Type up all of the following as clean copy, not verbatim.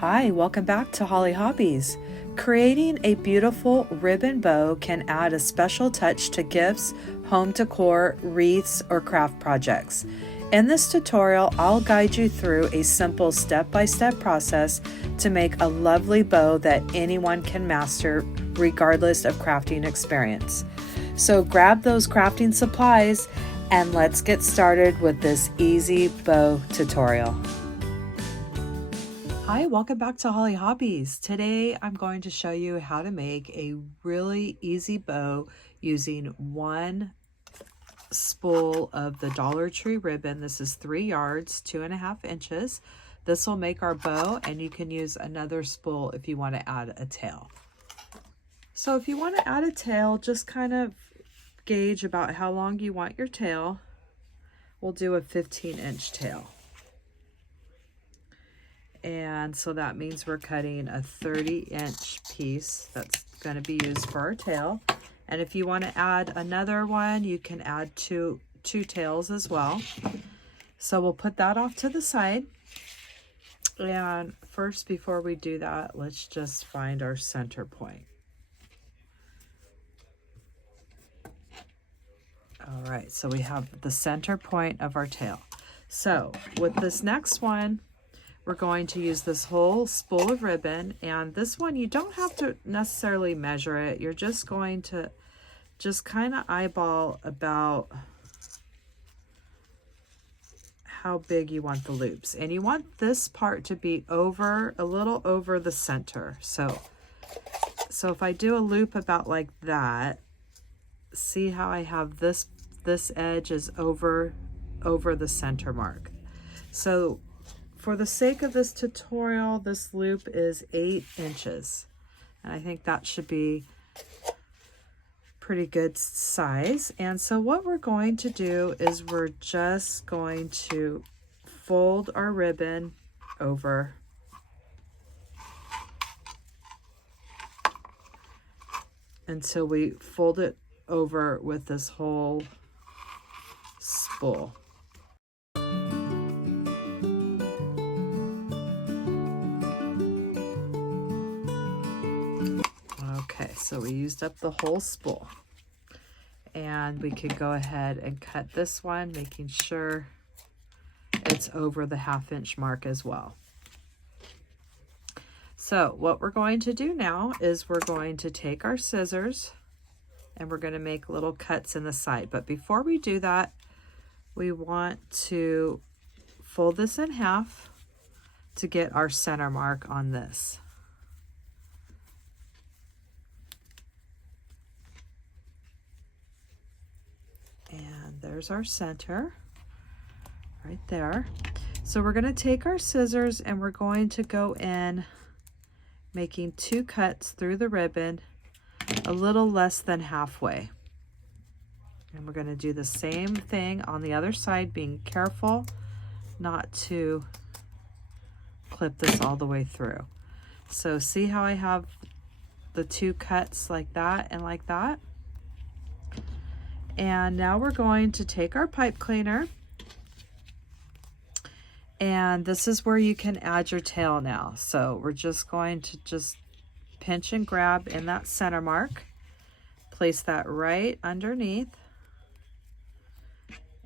Hi, welcome back to Holly Hobbies. Creating a beautiful ribbon bow can add a special touch to gifts, home decor, wreaths, or craft projects. In this tutorial, I'll guide you through a simple step-by-step process to make a lovely bow that anyone can master regardless of crafting experience. So grab those crafting supplies and let's get started with this easy bow tutorial. Hi, welcome back to Holly Hobbies. Today I'm going to show you how to make a really easy bow using one spool of the Dollar Tree ribbon. This is 3 yards, 2.5 inches. This will make our bow, and you can use another spool if you want to add a tail. So if you want to add a tail, just kind of gauge about how long you want your tail. We'll do a 15-inch tail. And so that means we're cutting a 30-inch piece that's going to be used for our tail. And if you want to add another one, you can add two tails as well. So we'll put that off to the side. And first, before we do that, let's just find our center point. All right, so we have the center point of our tail. So with this next one, we're going to use this whole spool of ribbon, and this one you don't have to necessarily measure it. You're just going to just kind of eyeball about how big you want the loops, and you want this part to be over a little over the center. So if I do a loop about like that, see how I have this edge is over the center mark. So for the sake of this tutorial, this loop is 8 inches. And I think that should be pretty good size. And so what we're going to do is we're just going to fold our ribbon over. Until we fold it over with this whole spool. Okay, so we used up the whole spool, and we could go ahead and cut this one, making sure it's over the 1/2 inch mark as well. So what we're going to do now is we're going to take our scissors and we're going to make little cuts in the side. But before we do that, we want to fold this in half to get our center mark on this. And there's our center right there. So we're going to take our scissors and we're going to go in making 2 cuts through the ribbon a little less than halfway. And we're going to do the same thing on the other side, being careful not to clip this all the way through. So see how I have the 2 cuts like that and like that? And now we're going to take our pipe cleaner, and this is where you can add your tail now. So we're just going to just pinch and grab in that center mark, place that right underneath,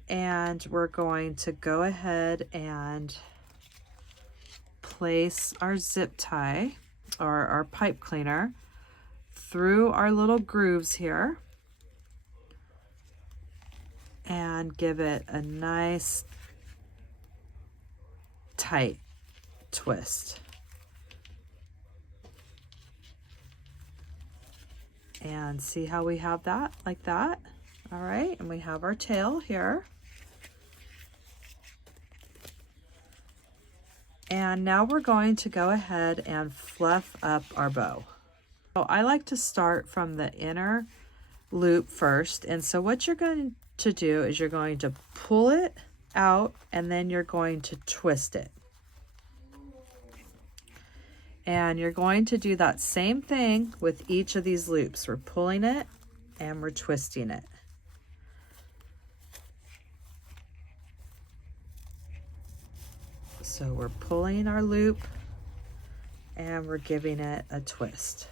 and we're going to go ahead and place our zip tie or our pipe cleaner through our little grooves here and give it a nice tight twist. And see how we have that like that? All right, and we have our tail here. And now we're going to go ahead and fluff up our bow. So I like to start from the inner loop first. And so what you're going to do is you're going to pull it out and then you're going to twist it. And you're going to do that same thing with each of these loops. We're pulling it and we're twisting it. So we're pulling our loop and we're giving it a twist.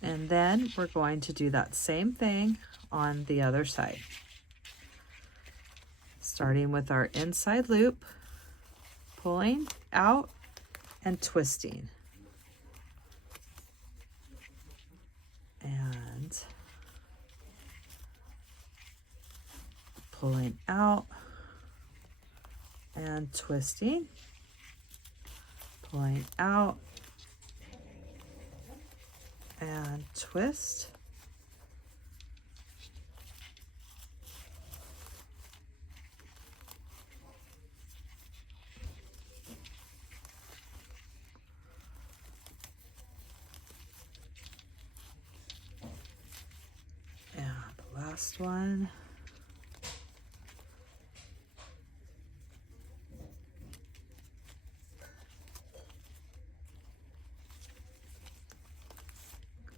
And then we're going to do that same thing on the other side. Starting with our inside loop, pulling out and twisting. And pulling out and twisting. Pulling out and twist. And the last one.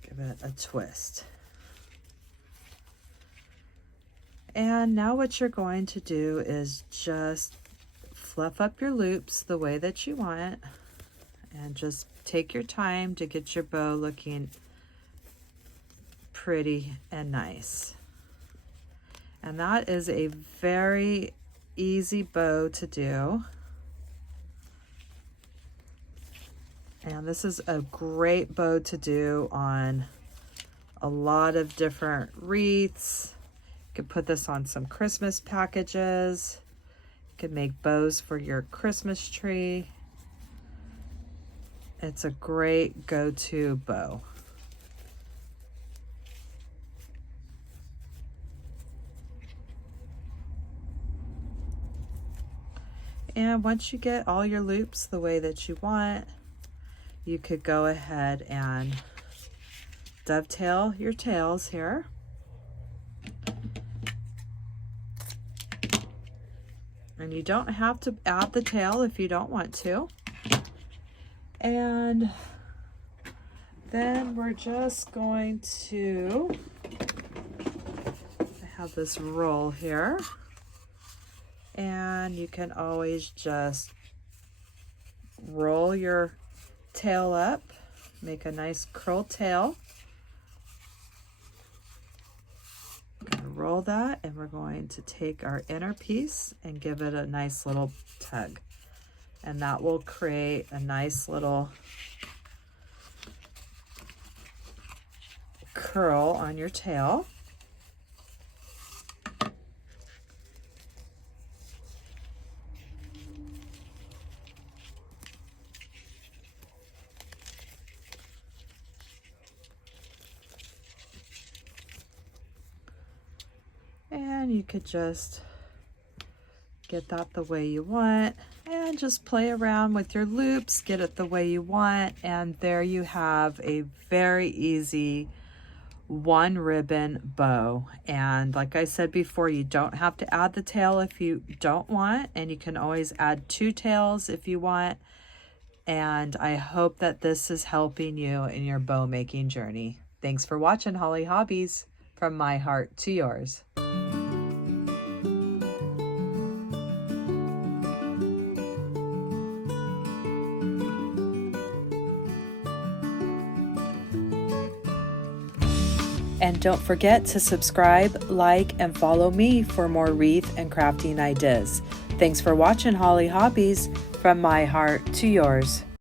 Give it a twist. And now what you're going to do is just fluff up your loops the way that you want it, and just take your time to get your bow looking pretty and nice. And that is a very easy bow to do. And this is a great bow to do on a lot of different wreaths. You could put this on some Christmas packages. You could make bows for your Christmas tree. It's a great go-to bow. And once you get all your loops the way that you want, you could go ahead and dovetail your tails here. And you don't have to add the tail if you don't want to. And then we're just going to have this roll here. And you can always just roll your tail up, make a nice curled tail. We're going to roll that, and we're going to take our inner piece and give it a nice little tug. And that will create a nice little curl on your tail. And you could just get that the way you want and just play around with your loops, get it the way you want, and there you have a very easy one ribbon bow. And like I said before, you don't have to add the tail if you don't want, and you can always add 2 tails if you want. And I hope that this is helping you in your bow making journey. Thanks for watching Holly Hobbies, from my heart to yours. And don't forget to subscribe, like, and follow me for more wreath and crafting ideas. Thanks for watching Holly Hobbies, from my heart to yours.